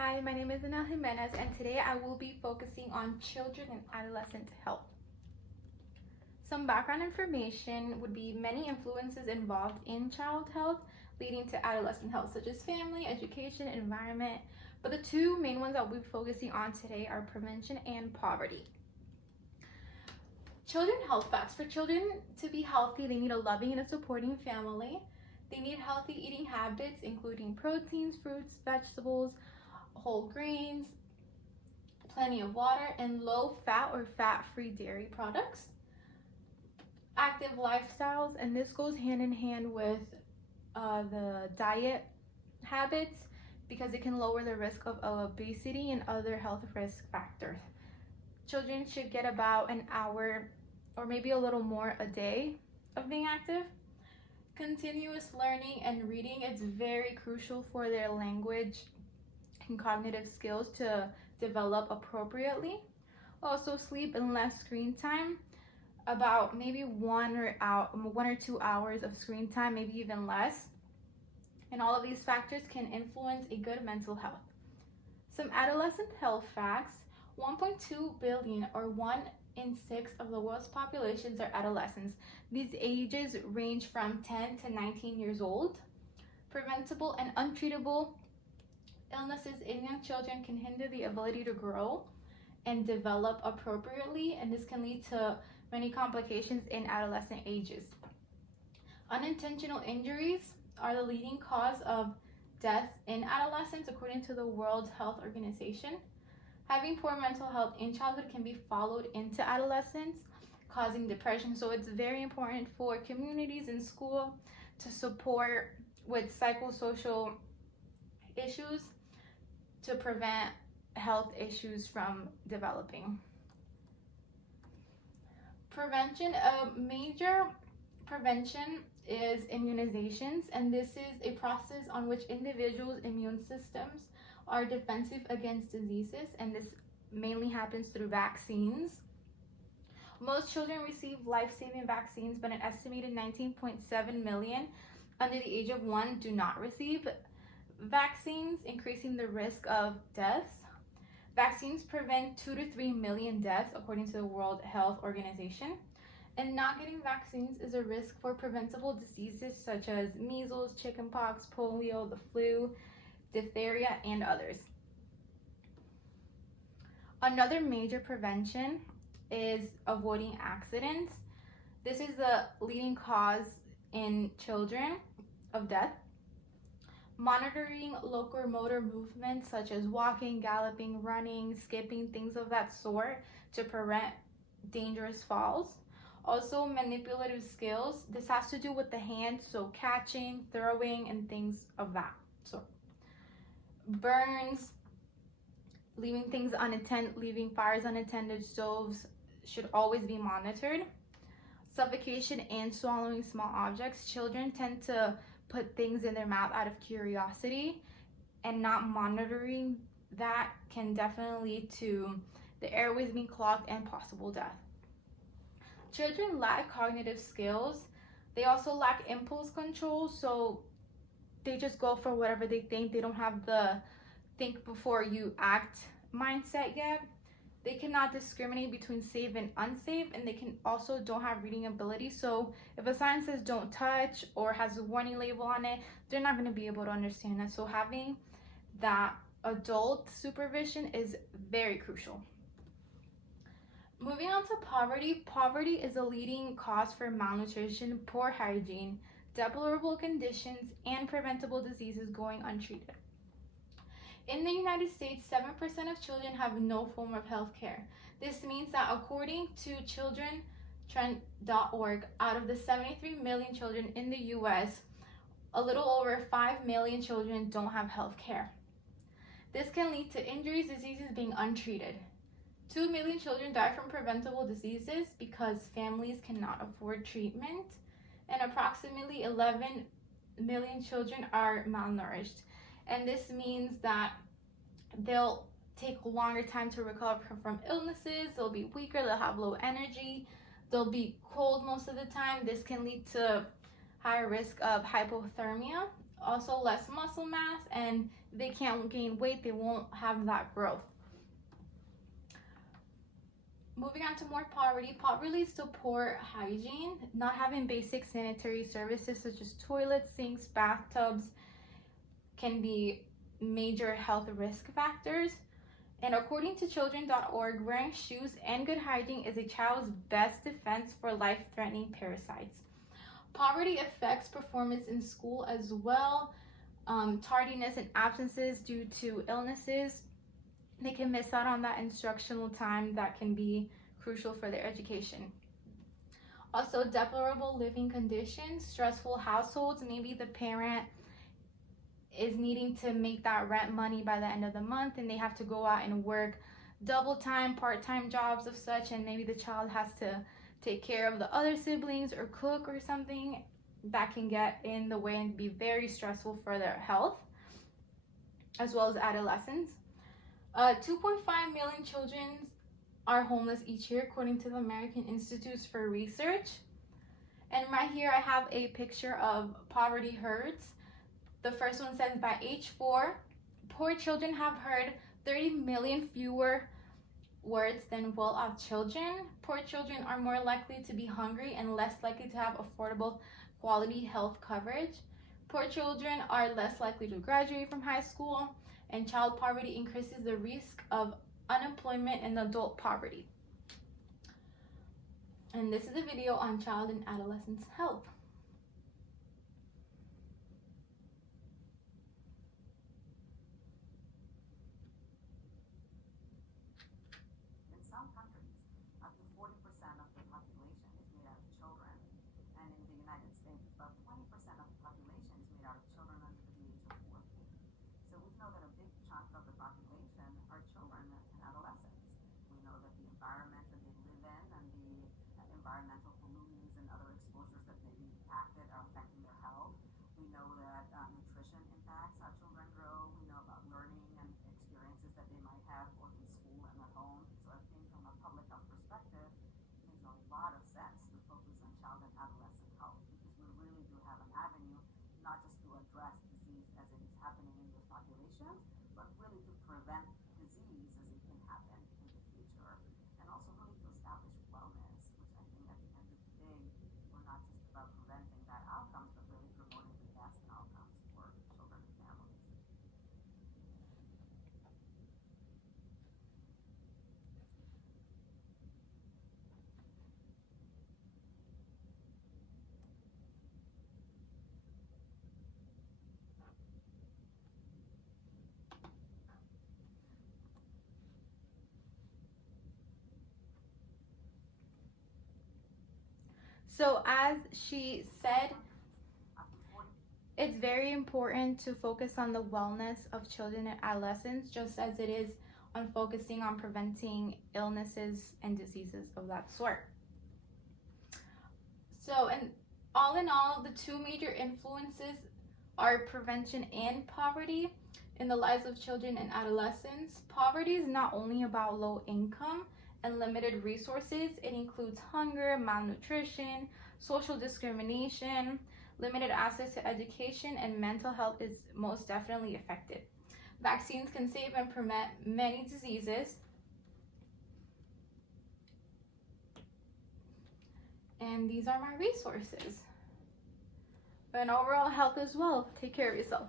Hi, my name is Ana Jimenez, and today I will be focusing on children and adolescent health. Some background information would be many influences involved in child health leading to adolescent health, such as family, education, environment. But the two main ones that we'll be focusing on today are prevention and poverty. Children health facts. For children to be healthy, they need a loving and a supporting family. They need healthy eating habits, including proteins, fruits, vegetables, whole grains, plenty of water, and low fat or fat-free dairy products. Active lifestyles, and this goes hand in hand with the diet habits because it can lower the risk of obesity and other health risk factors. Children should get about an hour or maybe a little more a day of being active. Continuous learning and reading, it's very crucial for their language and cognitive skills to develop appropriately. Also, sleep and less screen time, about maybe 1 or 2 hours of screen time, maybe even less. And all of these factors can influence a good mental health. Some adolescent health facts: 1.2 billion or 1 in 6 of the world's populations are adolescents. These ages range from 10 to 19 years old. Preventable and untreatable illnesses in young children can hinder the ability to grow and develop appropriately, and this can lead to many complications in adolescent ages. Unintentional injuries are the leading cause of death in adolescents, according to the World Health Organization. Having poor mental health in childhood can be followed into adolescence, causing depression. So it's very important for communities and school to support with psychosocial issues to prevent health issues from developing. Prevention, a major prevention is immunizations, and this is a process on which individuals' immune systems are defensive against diseases, and this mainly happens through vaccines. Most children receive life-saving vaccines, but an estimated 19.7 million under the age of 1 do not receive vaccines, increasing the risk of deaths. Vaccines prevent 2 to 3 million deaths, according to the World Health Organization. And not getting vaccines is a risk for preventable diseases such as measles, chickenpox, polio, the flu, diphtheria, and others. Another major prevention is avoiding accidents. This is the leading cause in children of death. Monitoring locomotor movements such as walking, galloping, running, skipping, things of that sort to prevent dangerous falls. Also, manipulative skills. This has to do with the hands, so catching, throwing, and things of that sort. Burns, leaving fires unattended, stoves should always be monitored. Suffocation and swallowing small objects. Children tend to put things in their mouth out of curiosity, and not monitoring that can definitely lead to the airways being clogged and possible death. Children lack cognitive skills. They also lack impulse control, so they just go for whatever they think. They don't have the think before you act mindset yet. They cannot discriminate between safe and unsafe, and they can also don't have reading ability. So if a sign says don't touch or has a warning label on it, they're not going to be able to understand that. So having that adult supervision is very crucial. Moving on to poverty. Poverty is a leading cause for malnutrition, poor hygiene, deplorable conditions, and preventable diseases going untreated. In the United States, 7% of children have no form of health care. This means that according to childrentrend.org, out of the 73 million children in the US, a little over 5 million children don't have health care. This can lead to injuries, diseases being untreated. 2 million children die from preventable diseases because families cannot afford treatment, and approximately 11 million children are malnourished. And this means that they'll take a longer time to recover from illnesses, they'll be weaker, they'll have low energy, they'll be cold most of the time. This can lead to higher risk of hypothermia, also less muscle mass, and they can't gain weight, they won't have that growth. Moving on to more poverty. Poverty leads to poor hygiene, not having basic sanitary services such as toilets, sinks, bathtubs can be major health risk factors. And according to children.org, wearing shoes and good hygiene is a child's best defense for life-threatening parasites. Poverty affects performance in school as well. Tardiness and absences due to illnesses. They can miss out on that instructional time that can be crucial for their education. Also, deplorable living conditions, stressful households. Maybe the parent is needing to make that rent money by the end of the month and they have to go out and work double time, part-time jobs of such, and maybe the child has to take care of the other siblings or cook or something. That can get in the way and be very stressful for their health, as well as adolescents. 2.5 million children are homeless each year according to the American Institutes for Research. And right here I have a picture of poverty hurts. The first one says, by age 4, poor children have heard 30 million fewer words than well-off children. Poor children are more likely to be hungry and less likely to have affordable quality health coverage. Poor children are less likely to graduate from high school, and child poverty increases the risk of unemployment and adult poverty. And this is a video on child and adolescent health. Environmental pollutants and other exposures that may be impacted are affecting their health. We know that nutrition impacts how children grow. We know about learning and experiences that they might have both in school and at home. So I think from a public health perspective, it makes a lot of sense to focus on child and adolescent health, because we really do have an avenue not just to address disease as it is happening in those populations, but really to prevent disease as it can happen in the future, and also really to establish wellness, which I think at the end of the day, we're not just about preventing bad outcomes, but really promoting the best outcomes for children and families. So as she said, it's very important to focus on the wellness of children and adolescents, just as it is on focusing on preventing illnesses and diseases of that sort. So, and all in all, the two major influences are prevention and poverty in the lives of children and adolescents. Poverty is not only about low income and limited resources. It includes hunger, malnutrition, social discrimination, limited access to education, and mental health is most definitely affected. Vaccines can save and prevent many diseases. And these are my resources. And overall health as well. Take care of yourself.